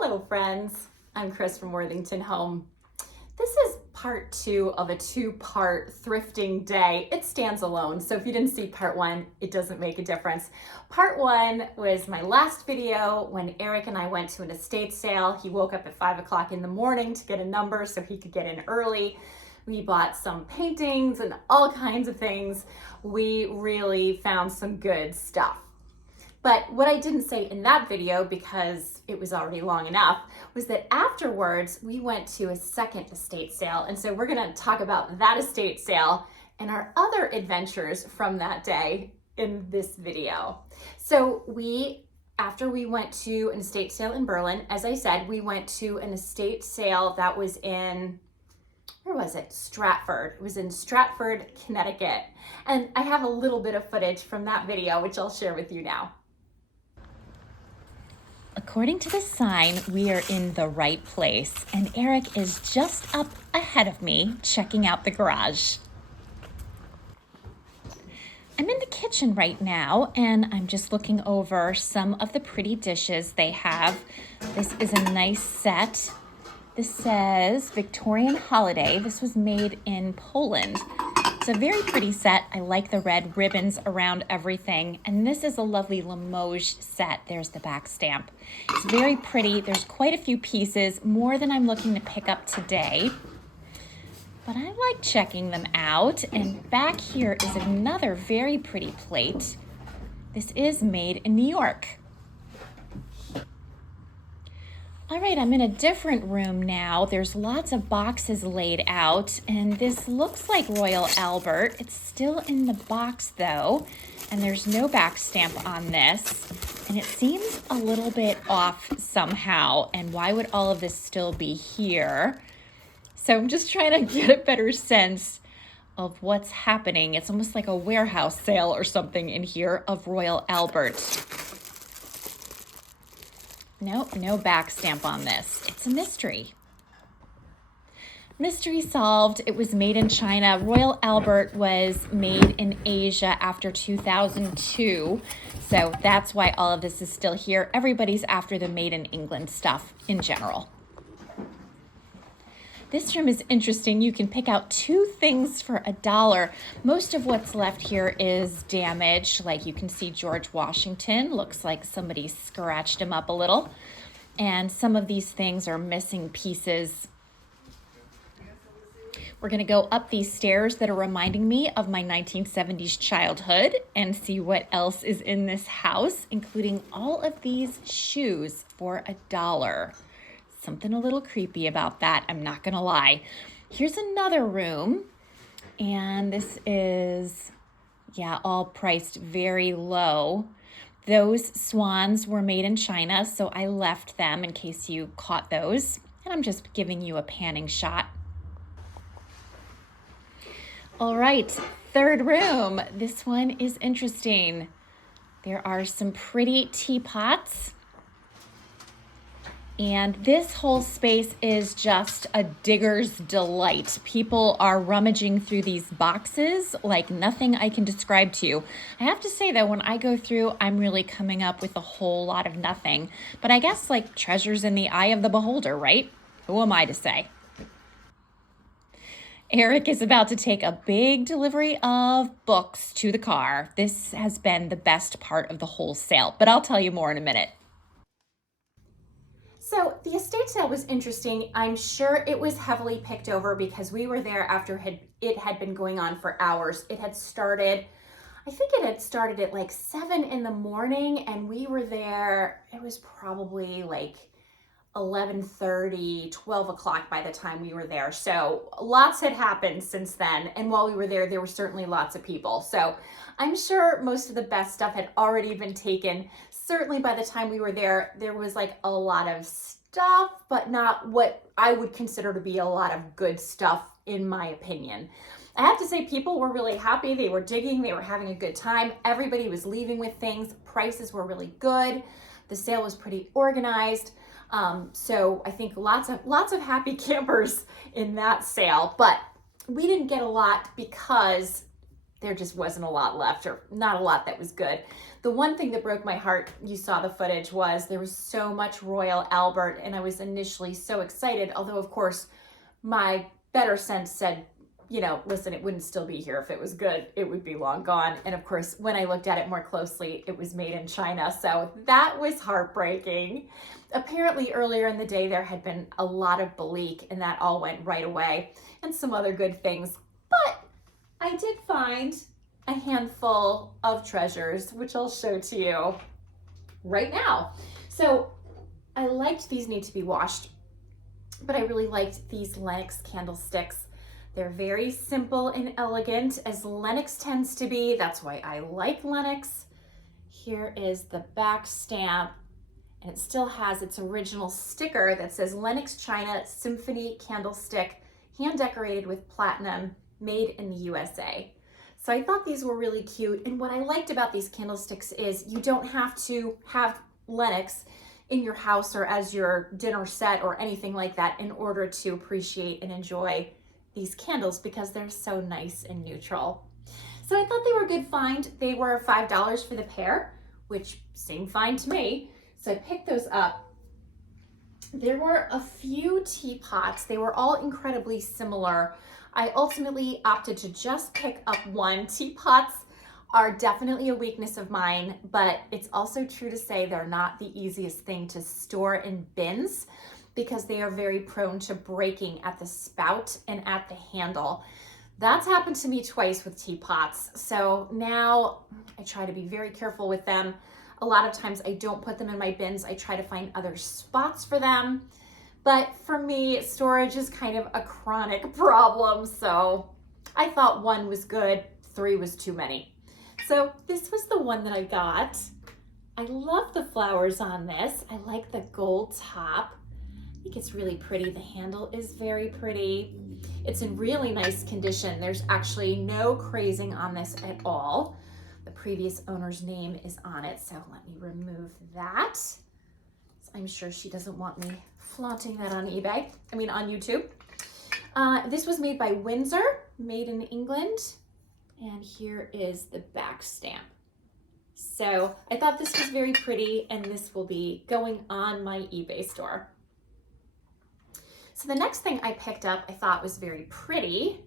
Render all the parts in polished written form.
Hello friends, I'm Chris from Worthington Home. This is part 2 of a 2-part thrifting day. It stands alone, so if you didn't see part 1, it doesn't make a difference. Part 1 was my last video when Eric and I went to an estate sale. He woke up at 5 o'clock in the morning to get a number so he could get in early. We bought some paintings and all kinds of things. We really found some good stuff. But what I didn't say in that video, because it was already long enough, was that afterwards we went to a second estate sale. And so we're gonna talk about that estate sale and our other adventures from that day in this video. So after we went to an estate sale in Berlin, as I said, we went to an estate sale that was in, where was it? Stratford. It was in Stratford, Connecticut. And I have a little bit of footage from that video, which I'll share with you now. According to the sign, we are in the right place, and Eric is just up ahead of me checking out the garage. I'm in the kitchen right now, and I'm just looking over some of the pretty dishes they have. This is a nice set. This says Victorian Holiday. This was made in Poland. It's a very pretty set. I like the red ribbons around everything. And this is a lovely Limoges set. There's the back stamp. It's very pretty. There's quite a few pieces, more than I'm looking to pick up today. But I like checking them out. And back here is another very pretty plate. This is made in New York. All right, I'm in a different room now. There's lots of boxes laid out, and this looks like Royal Albert. It's still in the box though, and there's no back stamp on this, and it seems a little bit off somehow, and why would all of this still be here? So I'm just trying to get a better sense of what's happening. It's almost like a warehouse sale or something in here of Royal Albert. Nope, no back stamp on this. It's a mystery. Mystery solved. It was made in China. Royal Albert was made in Asia after 2002. So that's why all of this is still here. Everybody's after the made in England stuff in general. This room is interesting. You can pick out 2 things for $1. Most of what's left here is damaged. Like you can see George Washington. Looks like somebody scratched him up a little. And some of these things are missing pieces. We're gonna go up these stairs that are reminding me of my 1970s childhood and see what else is in this house, including all of these shoes for $1. Something a little creepy about that, I'm not gonna lie. Here's another room, and this is, all priced very low. Those swans were made in China, so I left them in case you caught those, and I'm just giving you a panning shot. All right, third room. This one is interesting. There are some pretty teapots. And this whole space is just a digger's delight. People are rummaging through these boxes like nothing I can describe to you. I have to say though, when I go through, I'm really coming up with a whole lot of nothing. But I guess like treasures in the eye of the beholder, right? Who am I to say? Eric is about to take a big delivery of books to the car. This has been the best part of the whole sale, but I'll tell you more in a minute. So the estate sale was interesting. I'm sure it was heavily picked over because we were there after it had been going on for hours. It had started, I think it had started at like 7 in the morning, and we were there, it was probably like 11:30, 12 o'clock by the time we were there. So lots had happened since then. And while we were there were certainly lots of people. So I'm sure most of the best stuff had already been taken. Certainly by the time we were there, there was like a lot of stuff, but not what I would consider to be a lot of good stuff in my opinion. I have to say people were really happy. They were digging, they were having a good time. Everybody was leaving with things. Prices were really good. The sale was pretty organized. So I think lots of happy campers in that sale, but we didn't get a lot because there just wasn't a lot left, or not a lot that was good. The one thing that broke my heart, you saw the footage, was there was so much Royal Albert, and I was initially so excited, although of course my better sense said, you know, listen, it wouldn't still be here if it was good. It would be long gone. And of course, when I looked at it more closely, it was made in China. So that was heartbreaking. Apparently earlier in the day, there had been a lot of bleak, and that all went right away, and some other good things. But I did find a handful of treasures, which I'll show to you right now. So I liked these need to be washed, but I really liked these Lenox candlesticks. They're very simple and elegant, as Lenox tends to be. That's why I like Lenox. Here is the back stamp, and it still has its original sticker that says Lenox China Symphony Candlestick, hand decorated with platinum, made in the USA. So I thought these were really cute. And what I liked about these candlesticks is you don't have to have Lenox in your house or as your dinner set or anything like that in order to appreciate and enjoy these candles, because they're so nice and neutral. So I thought they were a good find. They were $5 for the pair, which seemed fine to me. So I picked those up. There were a few teapots. They were all incredibly similar. I ultimately opted to just pick up one. Teapots are definitely a weakness of mine, but it's also true to say they're not the easiest thing to store in bins, because they are very prone to breaking at the spout and at the handle. That's happened to me twice with teapots. So now I try to be very careful with them. A lot of times I don't put them in my bins. I try to find other spots for them. But for me, storage is kind of a chronic problem. So I thought one was good, 3 was too many. So this was the one that I got. I love the flowers on this. I like the gold top. I think it's really pretty. The handle is very pretty. It's in really nice condition. There's actually no crazing on this at all. The previous owner's name is on it, so let me remove that. I'm sure she doesn't want me flaunting that on eBay. I mean, on YouTube. This was made by Windsor, made in England. And here is the back stamp. So I thought this was very pretty, and this will be going on my eBay store. So the next thing I picked up I thought was very pretty,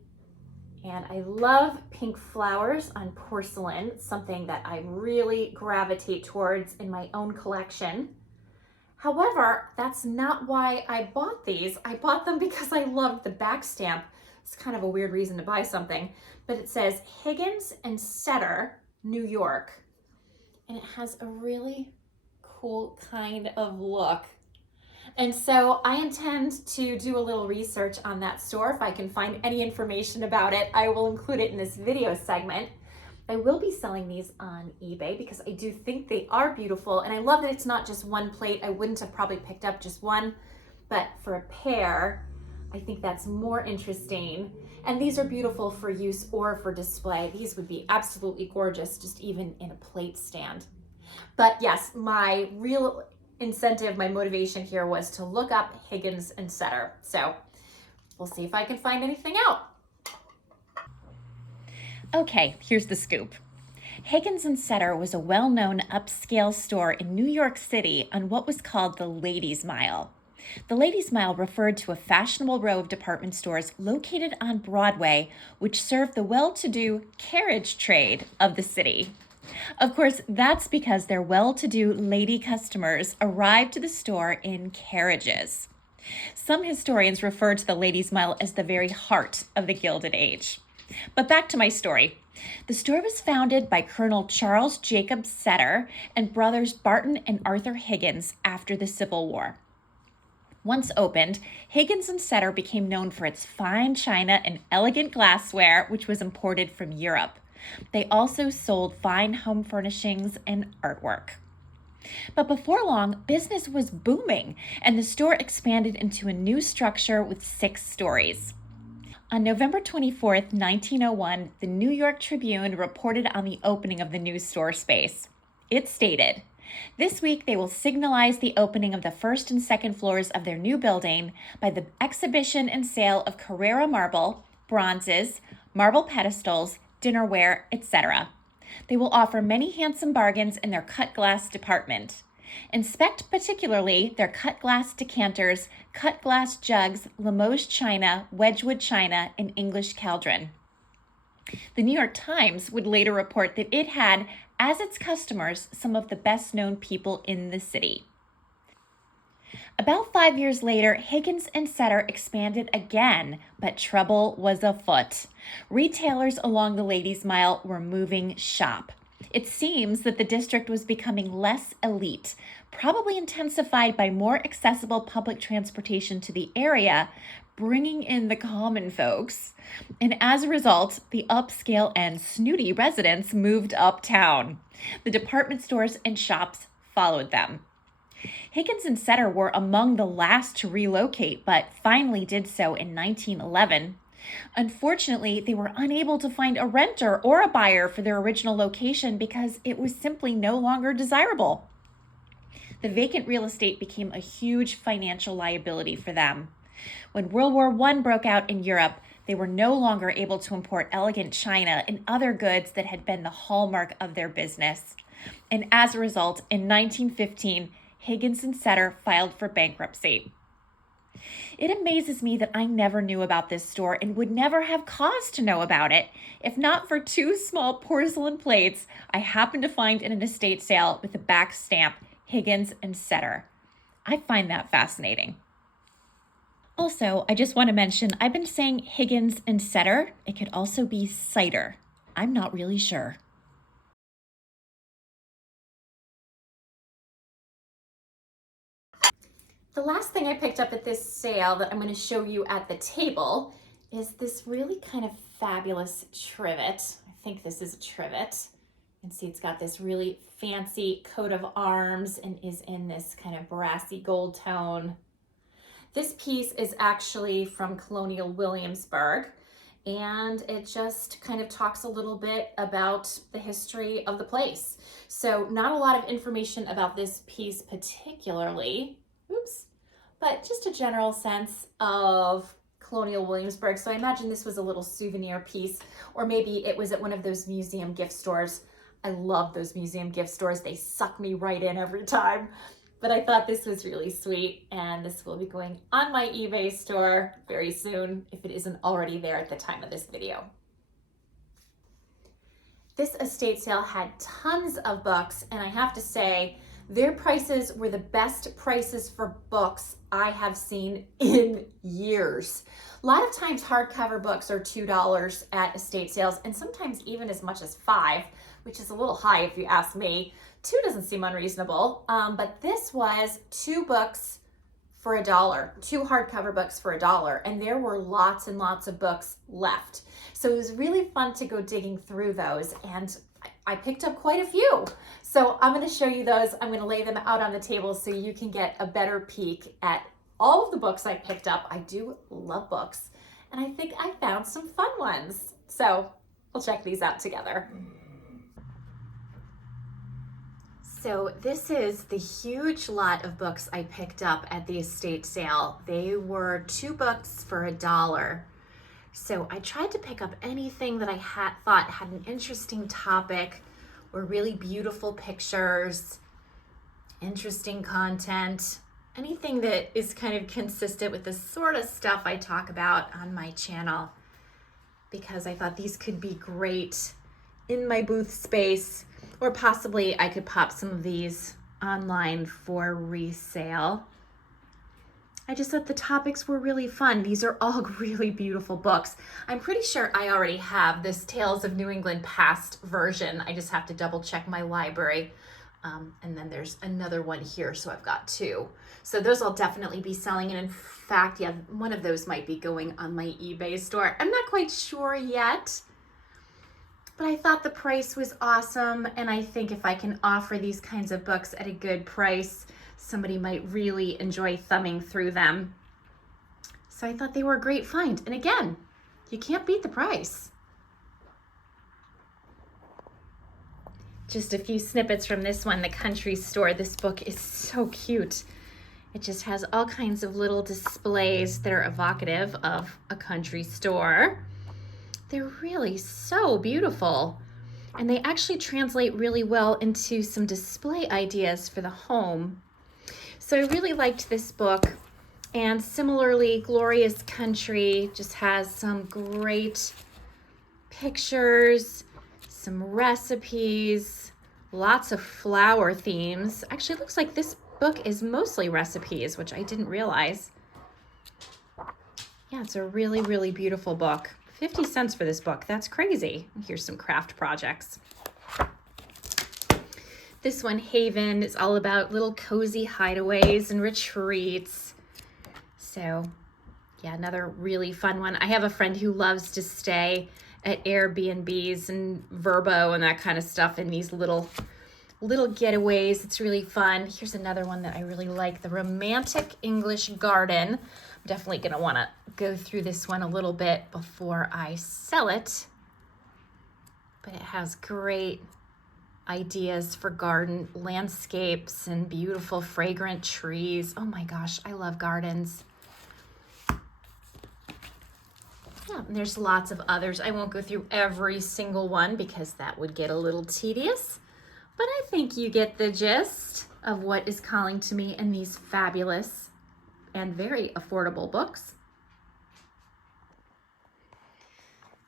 and I love pink flowers on porcelain. It's something that I really gravitate towards in my own collection. However, that's not why I bought these. I bought them because I loved the back stamp. It's kind of a weird reason to buy something, but it says Higgins Setter, New York. And it has a really cool kind of look. And so I intend to do a little research on that store. If I can find any information about it, I will include it in this video segment. I will be selling these on eBay because I do think they are beautiful. And I love that it's not just one plate. I wouldn't have probably picked up just one, but for a pair, I think that's more interesting. And these are beautiful for use or for display. These would be absolutely gorgeous, just even in a plate stand. But yes, my real incentive, my motivation here was to look up Higgins Setter. So we'll see if I can find anything out. Okay, here's the scoop. Higgins Setter was a well-known upscale store in New York City on what was called the Ladies' Mile. The Ladies' Mile referred to a fashionable row of department stores located on Broadway, which served the well-to-do carriage trade of the city. Of course, that's because their well-to-do lady customers arrived to the store in carriages. Some historians refer to the Ladies' Mile as the very heart of the Gilded Age. But back to my story. The store was founded by Colonel Charles Jacob Setter and brothers Barton and Arthur Higgins after the Civil War. Once opened, Higgins Setter became known for its fine china and elegant glassware, which was imported from Europe. They also sold fine home furnishings and artwork. But before long, business was booming, and the store expanded into a new structure with 6 stories. On November 24th, 1901, the New York Tribune reported on the opening of the new store space. It stated, "This week they will signalize the opening of the first and second floors of their new building by the exhibition and sale of Carrara marble, bronzes, marble pedestals, dinnerware, etc. They will offer many handsome bargains in their cut glass department. Inspect particularly their cut glass decanters, cut glass jugs, Limoges china, Wedgwood china, and English cauldron. The New York Times would later report that it had, as its customers, some of the best-known people in the city. About 5 years later, Higgins and Setter expanded again, but trouble was afoot. Retailers along the Ladies' Mile were moving shop. It seems that the district was becoming less elite, probably intensified by more accessible public transportation to the area, bringing in the common folks. And as a result, the upscale and snooty residents moved uptown. The department stores and shops followed them. Higgins and Setter were among the last to relocate, but finally did so in 1911. Unfortunately, they were unable to find a renter or a buyer for their original location because it was simply no longer desirable. The vacant real estate became a huge financial liability for them. When World War I broke out in Europe, they were no longer able to import elegant china and other goods that had been the hallmark of their business. And as a result, in 1915, Higgins and Setter filed for bankruptcy. It amazes me that I never knew about this store and would never have cause to know about it if not for two small porcelain plates I happened to find in an estate sale with the back stamp, Higgins and Setter. I find that fascinating. Also, I just want to mention I've been saying Higgins and Setter. It could also be cider. I'm not really sure. The last thing I picked up at this sale that I'm going to show you at the table is this really kind of fabulous trivet. I think this is a trivet. You can see it's got this really fancy coat of arms and is in this kind of brassy gold tone. This piece is actually from Colonial Williamsburg, and it just kind of talks a little bit about the history of the place. So not a lot of information about this piece particularly, but just a general sense of Colonial Williamsburg. So I imagine this was a little souvenir piece, or maybe it was at one of those museum gift stores. I love those museum gift stores. They suck me right in every time. But I thought this was really sweet, and this will be going on my eBay store very soon if it isn't already there at the time of this video. This estate sale had tons of books, and I have to say, their prices were the best prices for books I have seen in years. A lot of times hardcover books are $2 at estate sales, and sometimes even as much as $5, which is a little high if you ask me. $2 doesn't seem unreasonable, but this was 2 books for $1, 2 hardcover books for $1, and there were lots and lots of books left. So it was really fun to go digging through those, and I picked up quite a few. So I'm going to show you those. I'm going to lay them out on the table so you can get a better peek at all of the books I picked up. I do love books, and I think I found some fun ones. So we'll check these out together. So this is the huge lot of books I picked up at the estate sale. They were 2 books for $1. So I tried to pick up anything that I thought had an interesting topic or really beautiful pictures, interesting content, anything that is kind of consistent with the sort of stuff I talk about on my channel, because I thought these could be great in my booth space, or possibly I could pop some of these online for resale. I just thought the topics were really fun. These are all really beautiful books. I'm pretty sure I already have this Tales of New England Past version. I just have to double check my library. And then there's another one here, so I've got 2. So those I'll definitely be selling. And in fact, yeah, one of those might be going on my eBay store. I'm not quite sure yet, but I thought the price was awesome. And I think if I can offer these kinds of books at a good price, somebody might really enjoy thumbing through them. So I thought they were a great find. And again, you can't beat the price. Just a few snippets from this one, The Country Store. This book is so cute. It just has all kinds of little displays that are evocative of a country store. They're really so beautiful. And they actually translate really well into some display ideas for the home. So I really liked this book. And similarly, Glorious Country just has some great pictures, some recipes, lots of flower themes. Actually, it looks like this book is mostly recipes, which I didn't realize. Yeah, it's a really, really beautiful book. 50 cents for this book. That's crazy. Here's some craft projects. This one, Haven, is all about little cozy hideaways and retreats. So, yeah, another really fun one. I have a friend who loves to stay at Airbnbs and Vrbo and that kind of stuff in these little getaways. It's really fun. Here's another one that I really like, The Romantic English Garden. I'm definitely going to want to go through this one a little bit before I sell it. But it has great ideas for garden landscapes and beautiful fragrant trees. Oh my gosh, I love gardens. Yeah, and there's lots of others. I won't go through every single one because that would get a little tedious, but I think you get the gist of what is calling to me in these fabulous and very affordable books.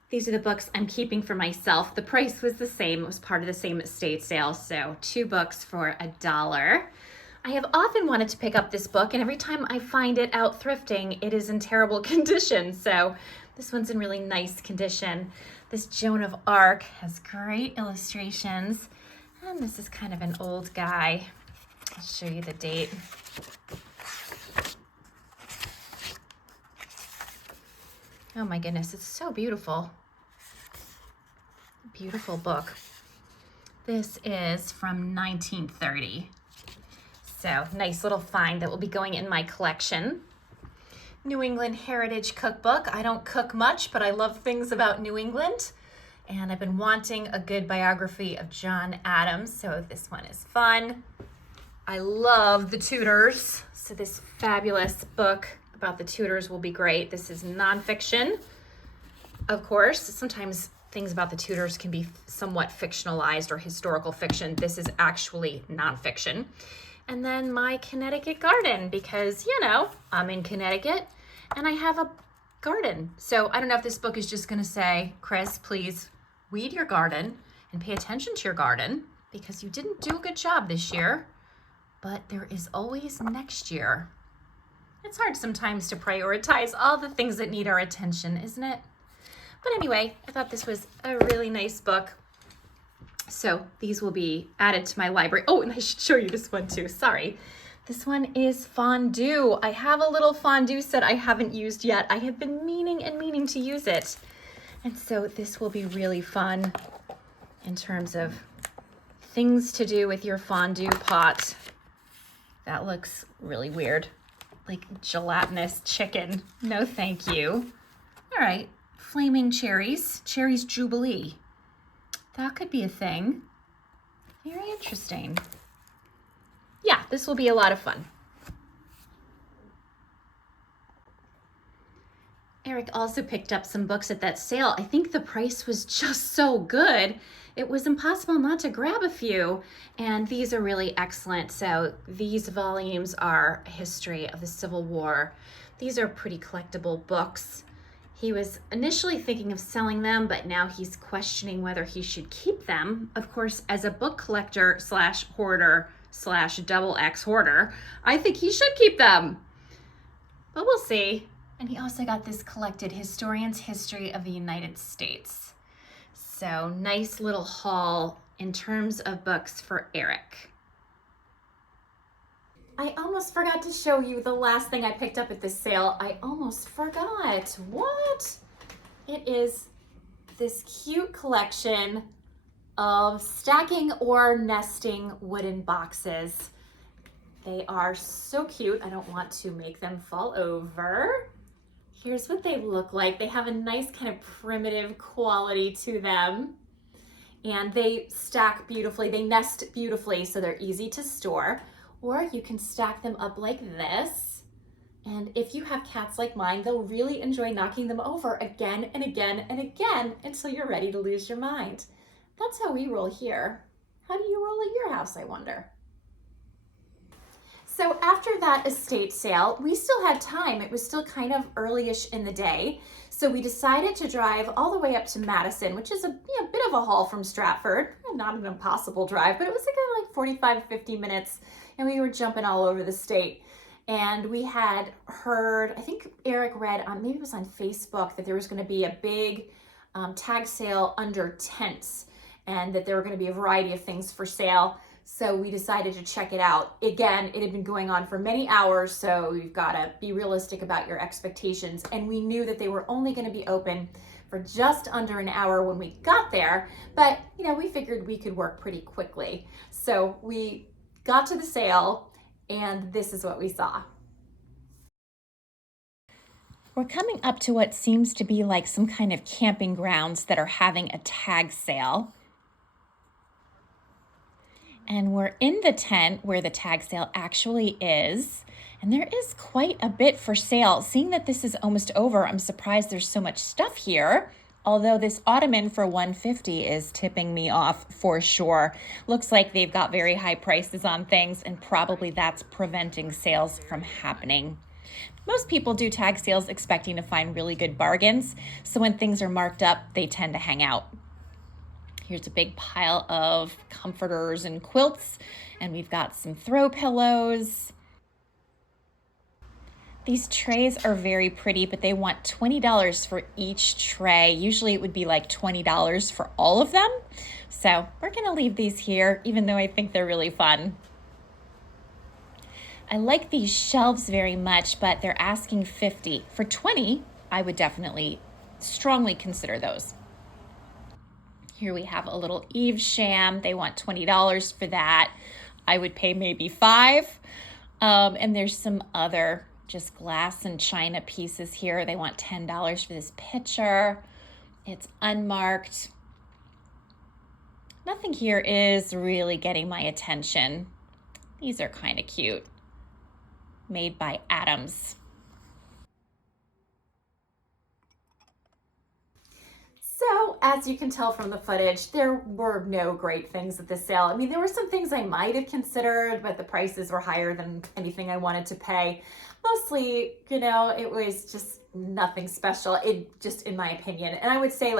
These are the books I'm keeping for myself. The price was the same. It was part of the same estate sale, so 2 books for $1. I have often wanted to pick up this book, and every time I find it out thrifting, it is in terrible condition. So this one's in really nice condition. This Joan of Arc has great illustrations, and this is kind of an old guy. I'll show you the date. Oh my goodness, it's so beautiful. Beautiful book. This is from 1930. So nice little find that will be going in my collection. New England Heritage Cookbook. I don't cook much, but I love things about New England. And I've been wanting a good biography of John Adams, so this one is fun. I love the Tudors, so this fabulous book about the Tudors will be great. This is nonfiction, of course. Sometimes things about the Tudors can be somewhat fictionalized or historical fiction. This is actually nonfiction. And then my Connecticut garden, because, you know, I'm in Connecticut and I have a garden. So I don't know if this book is just going to say, Chris, please weed your garden and pay attention to your garden because you didn't do a good job this year, but there is always next year. It's hard sometimes to prioritize all the things that need our attention, isn't it? But anyway, I thought this was a really nice book. So these will be added to my library. Oh, and I should show you this one too. Sorry. This one is fondue. I have a little fondue set I haven't used yet. I have been meaning to use it. And so this will be really fun in terms of things to do with your fondue pot. That looks really weird. Like gelatinous chicken. No, thank you. All right. Flaming cherries. Cherries Jubilee. That could be a thing. Very interesting. Yeah, this will be a lot of fun. Eric also picked up some books at that sale. I think the price was just so good. It was impossible not to grab a few. And these are really excellent. So these volumes are a history of the Civil War. These are pretty collectible books. He was initially thinking of selling them, but now he's questioning whether he should keep them. Of course, as a book collector slash hoarder slash double X hoarder, I think he should keep them. But we'll see. And he also got this collected Historian's History of the United States. So nice little haul in terms of books for Eric. I almost forgot to show you the last thing I picked up at this sale. I almost forgot. What? It is this cute collection of stacking or nesting wooden boxes. They are so cute. I don't want to make them fall over. Here's what they look like. They have a nice kind of primitive quality to them. And they stack beautifully. They nest beautifully, so they're easy to store. Or you can stack them up like this And if you have cats like mine, they'll really enjoy knocking them over again and again and again until you're ready to lose your mind. That's how we roll here. How do you roll at your house, I wonder? So after that estate sale, we still had time. It was still kind of early-ish in the day. So we decided to drive all the way up to Madison, which is a bit of a haul from Stratford. Not an impossible drive, but it was like 45, 50 minutes. And we were jumping all over the state. And we had heard, I think Eric read on, maybe it was on Facebook, that there was going to be a big tag sale under tents and that there were going to be a variety of things for sale. So we decided to check it out. Again, it had been going on for many hours, so you've got to be realistic about your expectations. And we knew that they were only going to be open for just under an hour when we got there, but we figured we could work pretty quickly. So we got to the sale, and this is what we saw. We're coming up to what seems to be like some kind of camping grounds that are having a tag sale. And we're in the tent where the tag sale actually is. And there is quite a bit for sale. Seeing that this is almost over, I'm surprised there's so much stuff here. Although this ottoman for $150 is tipping me off for sure. Looks like they've got very high prices on things, and probably that's preventing sales from happening. Most people do tag sales expecting to find really good bargains. So when things are marked up, they tend to hang out. Here's a big pile of comforters and quilts, and we've got some throw pillows. These trays are very pretty, but they want $20 for each tray. Usually it would be like $20 for all of them. So we're gonna leave these here, even though I think they're really fun. I like these shelves very much, but they're asking $50. For $20, I would definitely strongly consider those. Here we have a little Evesham. They want $20 for that. I would pay maybe $5. And there's some other just glass and china pieces here. They want $10 for this pitcher. It's unmarked. Nothing here is really getting my attention. These are kind of cute. Made by Adams. So, as you can tell from the footage, there were no great things at this sale. I mean, there were some things I might have considered, but the prices were higher than anything I wanted to pay. Mostly, it was just nothing special, just in my opinion. And I would say,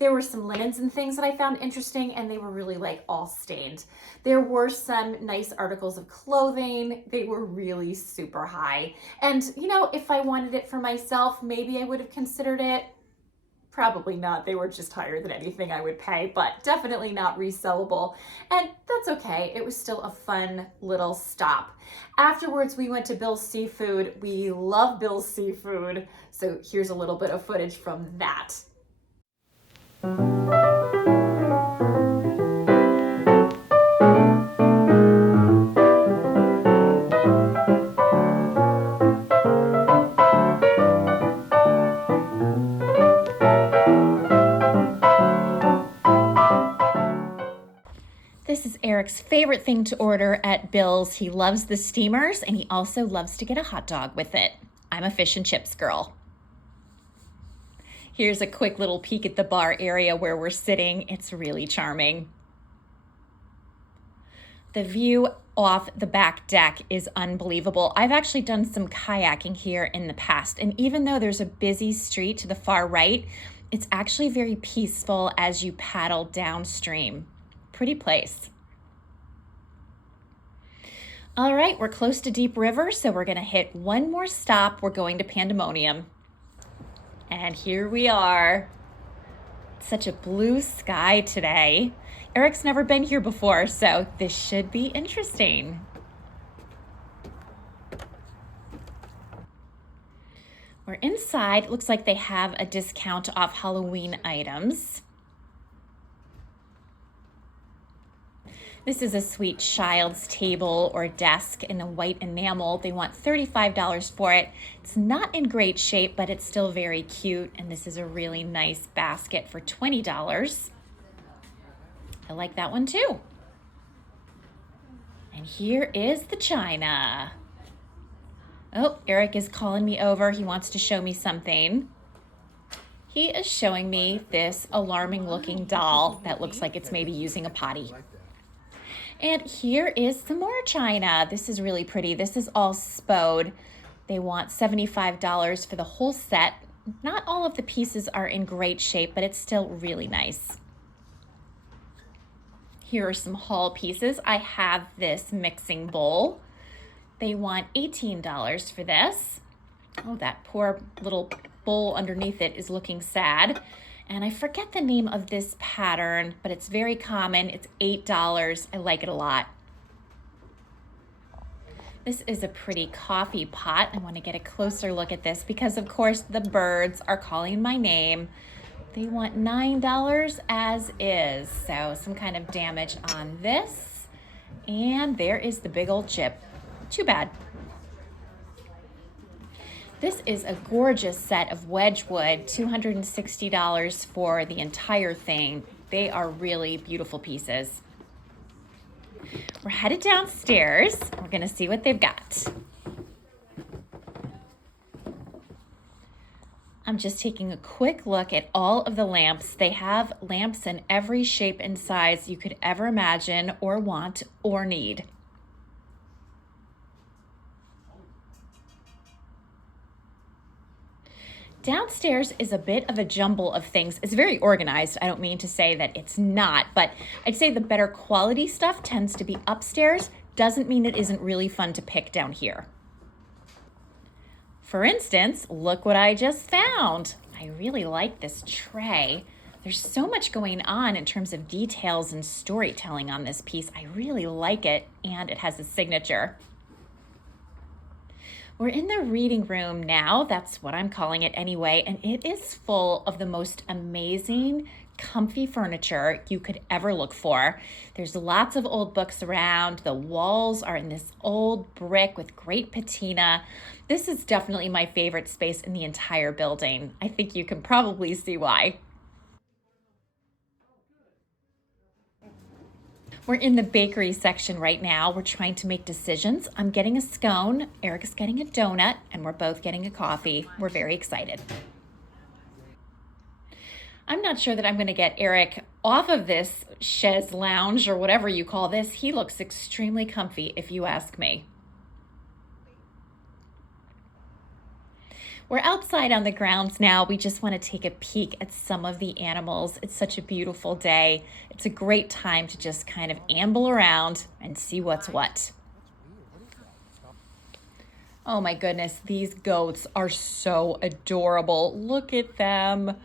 there were some linens and things that I found interesting, and they were really all stained. There were some nice articles of clothing. They were really super high. And, if I wanted it for myself, maybe I would have considered it. Probably not. They were just higher than anything I would pay, but definitely not resellable. And that's okay. It was still a fun little stop. Afterwards, we went to Bill's Seafood. We love Bill's Seafood. So here's a little bit of footage from that. This is Eric's favorite thing to order at Bill's. He loves the steamers, and he also loves to get a hot dog with it. I'm a fish and chips girl. Here's a quick little peek at the bar area where we're sitting. It's really charming. The view off the back deck is unbelievable. I've actually done some kayaking here in the past, and even though there's a busy street to the far right, it's actually very peaceful as you paddle downstream. Pretty place. All right, we're close to Deep River, so we're gonna hit one more stop. We're going to Pandemonium. And here we are. It's such a blue sky today. Eric's never been here before, so this should be interesting. We're inside. It looks like they have a discount off Halloween items. This is a sweet child's table or desk in a white enamel. They want $35 for it. It's not in great shape, but it's still very cute. And this is a really nice basket for $20. I like that one too. And here is the china. Oh, Eric is calling me over. He wants to show me something. He is showing me this alarming looking doll that looks like it's maybe using a potty. And here is some more china. This is really pretty. This is all Spode. They want $75 for the whole set. Not all of the pieces are in great shape, but it's still really nice. Here are some haul pieces. I have this mixing bowl. They want $18 for this. Oh, that poor little bowl underneath it is looking sad. And I forget the name of this pattern, but it's very common. It's $8. I like it a lot. This is a pretty coffee pot. I want to get a closer look at this because, of course, the birds are calling my name. They want $9 as is. So some kind of damage on this. And there is the big old chip. Too bad. This is a gorgeous set of Wedgwood, $260 for the entire thing. They are really beautiful pieces. We're headed downstairs. We're gonna see what they've got. I'm just taking a quick look at all of the lamps. They have lamps in every shape and size you could ever imagine or want or need. Downstairs is a bit of a jumble of things. It's very organized. I don't mean to say that it's not, but I'd say the better quality stuff tends to be upstairs. Doesn't mean it isn't really fun to pick down here. For instance, look what I just found. I really like this tray. There's so much going on in terms of details and storytelling on this piece. I really like it, and it has a signature. We're in the reading room now. That's what I'm calling it anyway, and it is full of the most amazing, comfy furniture you could ever look for. There's lots of old books around. The walls are in this old brick with great patina. This is definitely my favorite space in the entire building. I think you can probably see why. We're in the bakery section right now. We're trying to make decisions. I'm getting a scone, Eric is getting a donut, and we're both getting a coffee. We're very excited. I'm not sure that I'm going to get Eric off of this chaise lounge or whatever you call this. He looks extremely comfy, if you ask me. We're outside on the grounds now. We just want to take a peek at some of the animals. It's such a beautiful day. It's a great time to just kind of amble around and see what's what. Oh my goodness, these goats are so adorable. Look at them.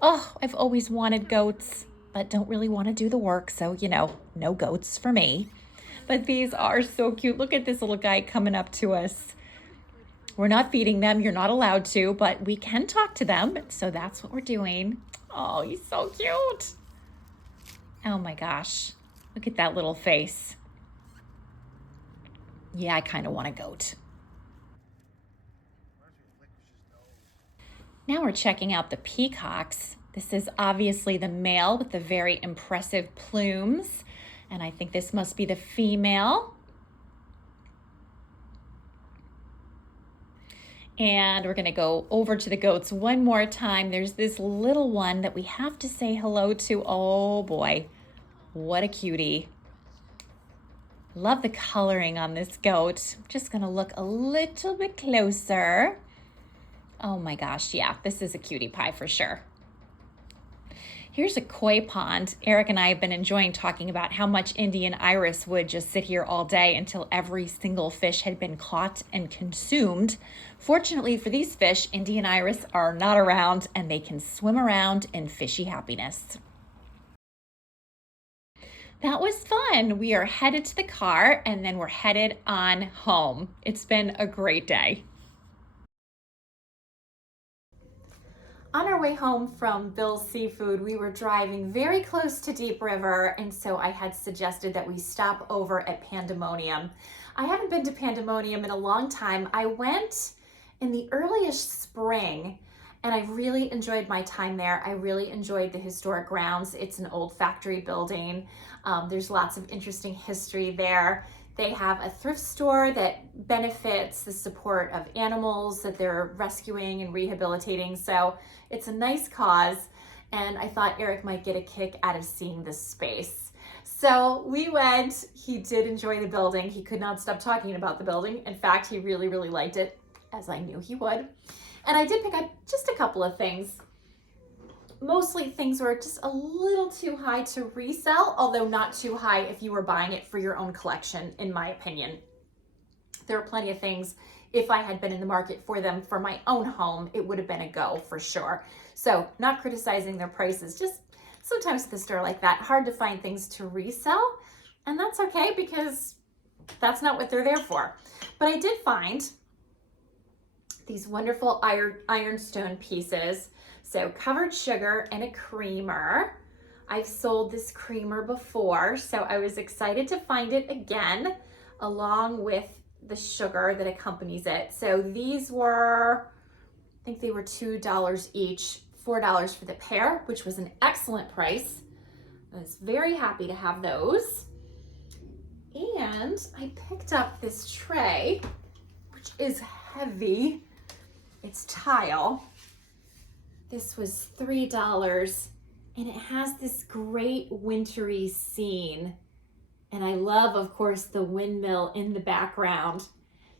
Oh, I've always wanted goats, but don't really want to do the work. So, no goats for me. But these are so cute. Look at this little guy coming up to us. We're not feeding them. You're not allowed to, but we can talk to them. So that's what we're doing. Oh, he's so cute. Oh my gosh. Look at that little face. Yeah, I kind of want a goat. Now we're checking out the peacocks. This is obviously the male with the very impressive plumes. And I think this must be the female. And we're gonna go over to the goats one more time. There's this little one that we have to say hello to. Oh boy, what a cutie. Love the coloring on this goat. I'm just gonna look a little bit closer. Oh my gosh, yeah, this is a cutie pie for sure. Here's a koi pond. Eric and I have been enjoying talking about how much Indian iris would just sit here all day until every single fish had been caught and consumed. Fortunately for these fish, Indian iris are not around and they can swim around in fishy happiness. That was fun. We are headed to the car and then we're headed on home. It's been a great day. On our way home from Bill's Seafood, we were driving very close to Deep River, and so I had suggested that we stop over at Pandemonium. I haven't been to Pandemonium in a long time. I went in the earliest spring, and I really enjoyed my time there. I really enjoyed the historic grounds. It's an old factory building. There's lots of interesting history there. They have a thrift store that benefits the support of animals that they're rescuing and rehabilitating. So it's a nice cause. And I thought Eric might get a kick out of seeing this space. So we went. He did enjoy the building. He could not stop talking about the building. In fact, he really, really liked it, as I knew he would. And I did pick up just a couple of things. Mostly things were just a little too high to resell, although not too high if you were buying it for your own collection, in my opinion. There are plenty of things, if I had been in the market for them for my own home, it would have been a go for sure. So not criticizing their prices, just sometimes at the store like that, hard to find things to resell. And that's okay because that's not what they're there for. But I did find these wonderful ironstone pieces. So covered sugar and a creamer. I've sold this creamer before, so I was excited to find it again, along with the sugar that accompanies it. So these were, I think they were $2 each, $4 for the pair, which was an excellent price. I was very happy to have those. And I picked up this tray, which is heavy. It's tile. This was $3, and it has this great wintry scene. And I love, of course, the windmill in the background.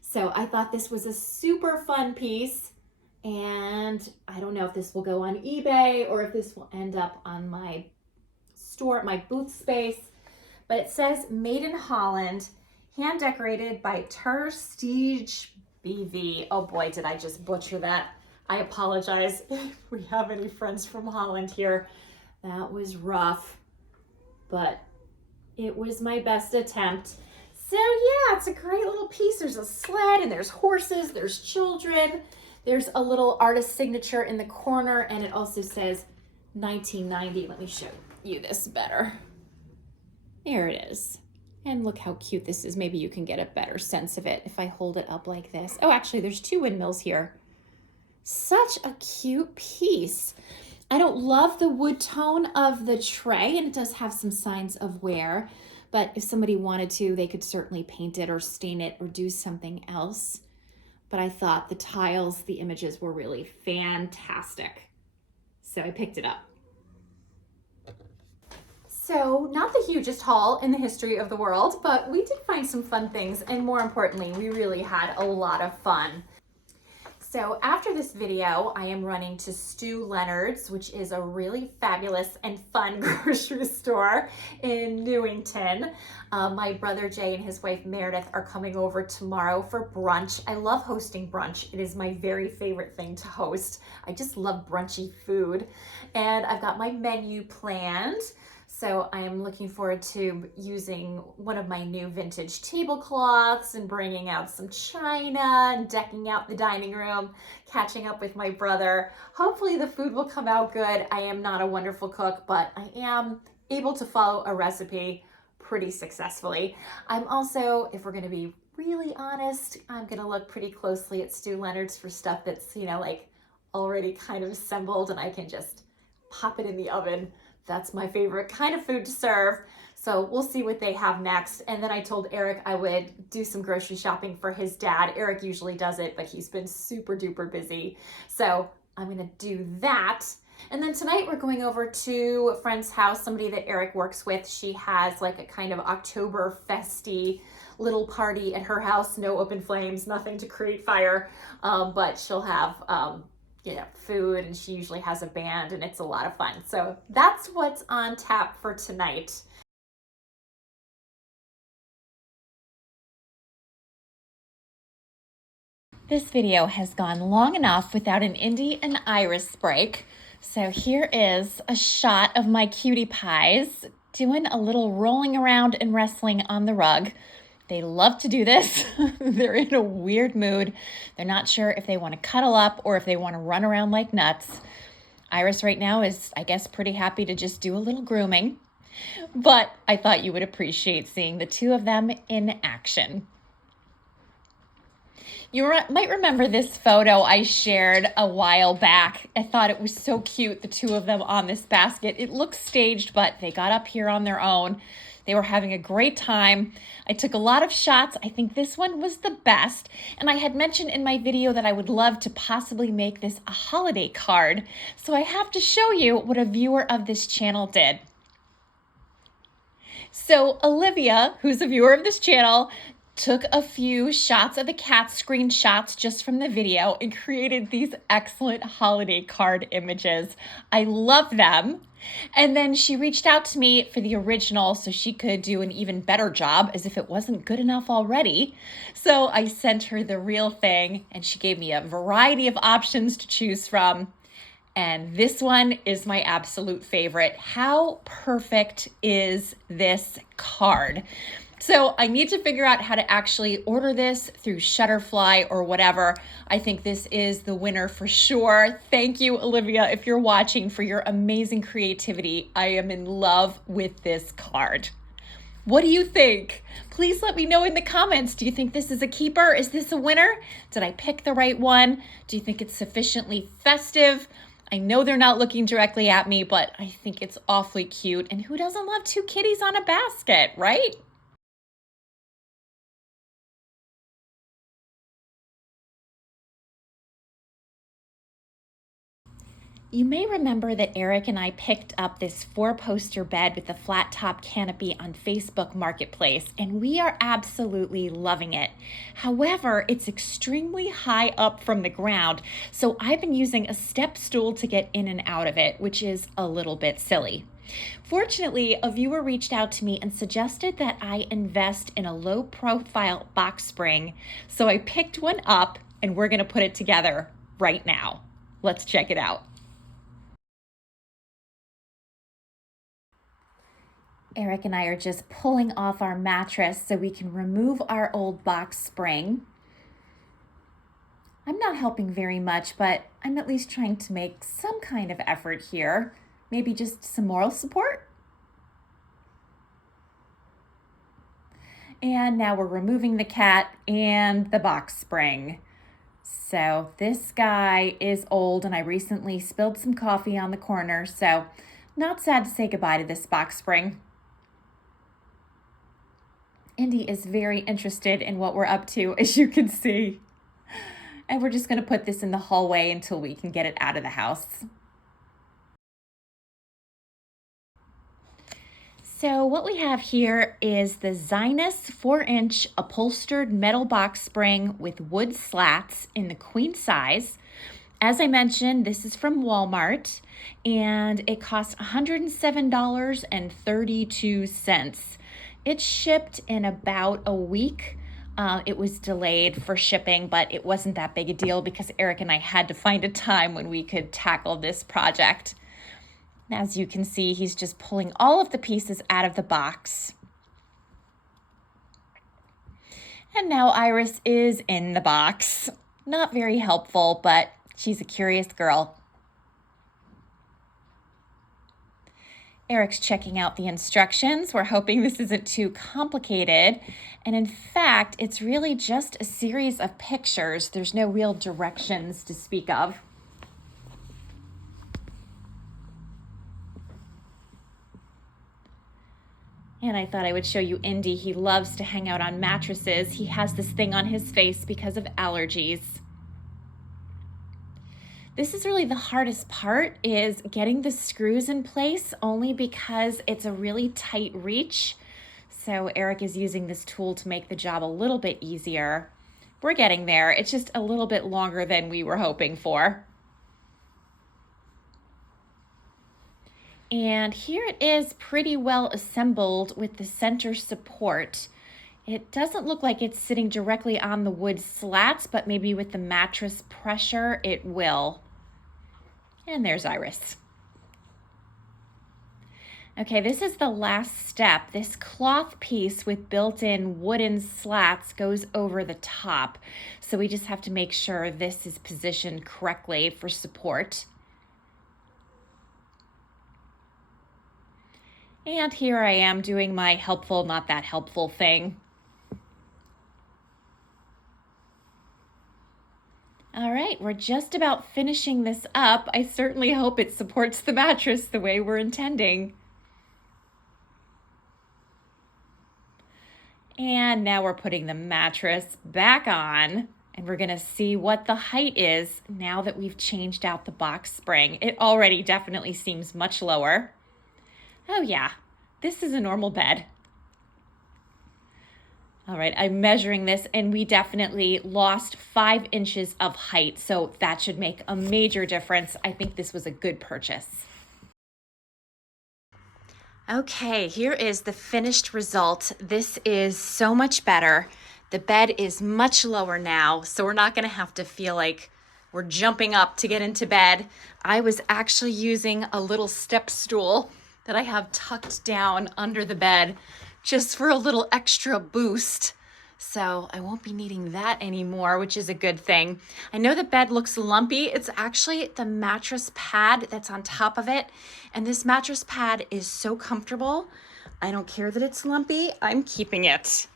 So I thought this was a super fun piece. And I don't know if this will go on eBay or if this will end up on my store, my booth space. But it says made in Holland, hand decorated by Terstige BV. Oh boy, did I just butcher that. I apologize if we have any friends from Holland here. That was rough, but it was my best attempt. So yeah, it's a great little piece. There's a sled and there's horses, there's children. There's a little artist signature in the corner, and it also says 1990. Let me show you this better. There it is. And look how cute this is. Maybe you can get a better sense of it if I hold it up like this. Oh, actually, there's two windmills here. Such a cute piece. I don't love the wood tone of the tray, and it does have some signs of wear, but if somebody wanted to, they could certainly paint it or stain it or do something else. But I thought the tiles, the images were really fantastic. So I picked it up. So not the hugest haul in the history of the world, but we did find some fun things, and more importantly, we really had a lot of fun. So after this video, I am running to Stu Leonard's, which is a really fabulous and fun grocery store in Newington. My brother Jay and his wife Meredith are coming over tomorrow for brunch. I love hosting brunch. It is my very favorite thing to host. I just love brunchy food. And I've got my menu planned. So I am looking forward to using one of my new vintage tablecloths and bringing out some china and decking out the dining room, catching up with my brother. Hopefully the food will come out good. I am not a wonderful cook, but I am able to follow a recipe pretty successfully. I'm also, if we're gonna be really honest, I'm gonna look pretty closely at Stu Leonard's for stuff that's, like already kind of assembled and I can just pop it in the oven. That's my favorite kind of food to serve. So we'll see what they have next. And then I told Eric I would do some grocery shopping for his dad. Eric usually does it, but he's been super duper busy. So I'm gonna do that. And then tonight we're going over to a friend's house, somebody that Eric works with. She has like a kind of October festy little party at her house. No open flames, nothing to create fire, but she'll have food, and she usually has a band, and it's a lot of fun. So that's what's on tap for tonight. This video has gone long enough without an Indy and Iris break. So here is a shot of my Cutie Pies doing a little rolling around and wrestling on the rug. They love to do this. They're in a weird mood. They're not sure if they want to cuddle up or if they want to run around like nuts. Iris right now is, I guess, pretty happy to just do a little grooming. But I thought you would appreciate seeing the two of them in action. You might remember this photo I shared a while back. I thought it was so cute, the two of them on this basket. It looks staged, but they got up here on their own. They were having a great time. I took a lot of shots. I think this one was the best. And I had mentioned in my video that I would love to possibly make this a holiday card. So I have to show you what a viewer of this channel did. So Olivia, who's a viewer of this channel, took a few shots of the cat, screenshots just from the video, and created these excellent holiday card images. I love them. And then she reached out to me for the original so she could do an even better job, as if it wasn't good enough already. So I sent her the real thing, and she gave me a variety of options to choose from. And this one is my absolute favorite. How perfect is this card? So I need to figure out how to actually order this through Shutterfly or whatever. I think this is the winner for sure. Thank you, Olivia, if you're watching, for your amazing creativity. I am in love with this card. What do you think? Please let me know in the comments. Do you think this is a keeper? Is this a winner? Did I pick the right one? Do you think it's sufficiently festive? I know they're not looking directly at me, but I think it's awfully cute. And who doesn't love two kitties on a basket, right? You may remember that Eric and I picked up this 4-poster bed with the flat top canopy on Facebook Marketplace, and we are absolutely loving it. However, it's extremely high up from the ground, so I've been using a step stool to get in and out of it, which is a little bit silly. Fortunately, a viewer reached out to me and suggested that I invest in a low-profile box spring, so I picked one up, and we're going to put it together right now. Let's check it out. Eric and I are just pulling off our mattress so we can remove our old box spring. I'm not helping very much, but I'm at least trying to make some kind of effort here. Maybe just some moral support. And now we're removing the cat and the box spring. So this guy is old, and I recently spilled some coffee on the corner, so not sad to say goodbye to this box spring. Indy is very interested in what we're up to, as you can see. And we're just going to put this in the hallway until we can get it out of the house. So what we have here is the Zinus 4-inch upholstered metal box spring with wood slats in the queen size. As I mentioned, this is from Walmart, and it costs $107.32. It's shipped in about a week. It was delayed for shipping, but it wasn't that big a deal because Eric and I had to find a time when we could tackle this project. As you can see, he's just pulling all of the pieces out of the box. And now Iris is in the box. Not very helpful, but she's a curious girl. Eric's checking out the instructions. We're hoping this isn't too complicated. And in fact, it's really just a series of pictures. There's no real directions to speak of. And I thought I would show you Indy. He loves to hang out on mattresses. He has this thing on his face because of allergies. This is really the hardest part, is getting the screws in place, only because it's a really tight reach. So Eric is using this tool to make the job a little bit easier. We're getting there. It's just a little bit longer than we were hoping for. And here it is, pretty well assembled with the center support. It doesn't look like it's sitting directly on the wood slats, but maybe with the mattress pressure, it will. And there's Iris. Okay, this is the last step. This cloth piece with built-in wooden slats goes over the top. So we just have to make sure this is positioned correctly for support. And here I am doing my helpful, not that helpful thing. All right, we're just about finishing this up. I certainly hope it supports the mattress the way we're intending. And now we're putting the mattress back on, and we're gonna see what the height is now that we've changed out the box spring. It already definitely seems much lower. Oh yeah, this is a normal bed. All right, I'm measuring this, and we definitely lost 5 inches of height, so that should make a major difference. I think this was a good purchase. Okay, here is the finished result. This is so much better. The bed is much lower now, so we're not gonna have to feel like we're jumping up to get into bed. I was actually using a little step stool that I have tucked down under the bed just for a little extra boost. So I won't be needing that anymore, which is a good thing. I know the bed looks lumpy. It's actually the mattress pad that's on top of it. And this mattress pad is so comfortable. I don't care that it's lumpy. I'm keeping it.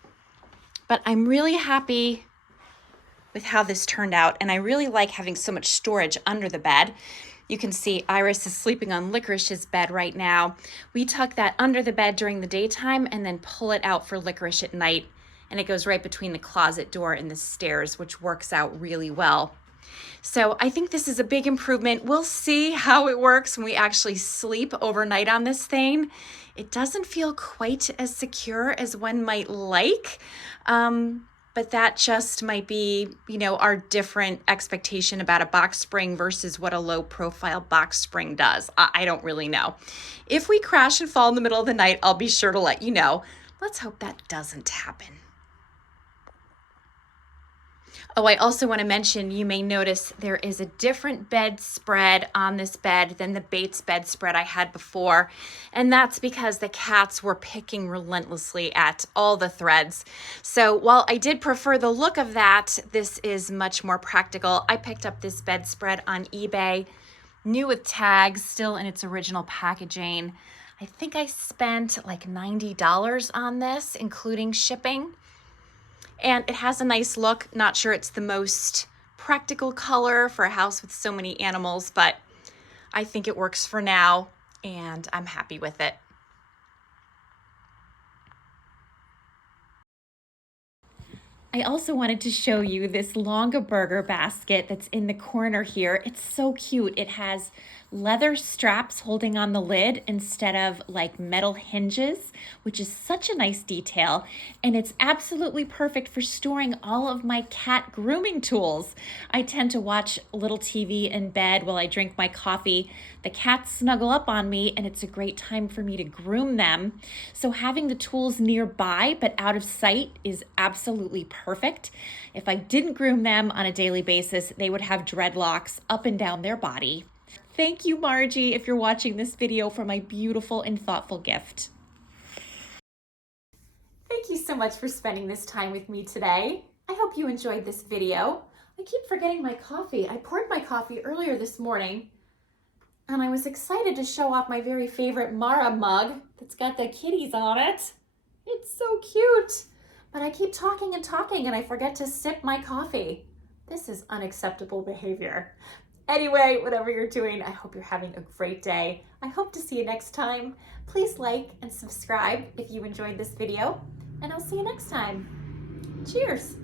But I'm really happy with how this turned out. And I really like having so much storage under the bed. You can see Iris is sleeping on Licorice's bed right now. We tuck that under the bed during the daytime and then pull it out for Licorice at night. And it goes right between the closet door and the stairs, which works out really well. So I think this is a big improvement. We'll see how it works when we actually sleep overnight on this thing. It doesn't feel quite as secure as one might like. But that just might be, our different expectation about a box spring versus what a low profile box spring does. I don't really know. If we crash and fall in the middle of the night, I'll be sure to let you know. Let's hope that doesn't happen. Oh, I also want to mention, you may notice there is a different bedspread on this bed than the Bates bedspread I had before. And that's because the cats were picking relentlessly at all the threads. So while I did prefer the look of that, this is much more practical. I picked up this bedspread on eBay, new with tags, still in its original packaging. I think I spent like $90 on this, including shipping. And it has a nice look. Not sure it's the most practical color for a house with so many animals, but I think it works for now, and I'm happy with it. I also wanted to show you this Longaberger basket that's in the corner here. It's so cute. It has leather straps holding on the lid instead of like metal hinges, which is such a nice detail. And it's absolutely perfect for storing all of my cat grooming tools. I tend to watch a little TV in bed while I drink my coffee. The cats snuggle up on me, and it's a great time for me to groom them. So having the tools nearby but out of sight is absolutely perfect. If I didn't groom them on a daily basis, they would have dreadlocks up and down their body. Thank you, Margie, if you're watching this video, for my beautiful and thoughtful gift. Thank you so much for spending this time with me today. I hope you enjoyed this video. I keep forgetting my coffee. I poured my coffee earlier this morning, and I was excited to show off my very favorite Mara mug that's got the kitties on it. It's so cute. But I keep talking and talking, and I forget to sip my coffee. This is unacceptable behavior. Anyway, whatever you're doing, I hope you're having a great day. I hope to see you next time. Please like and subscribe if you enjoyed this video, and I'll see you next time. Cheers.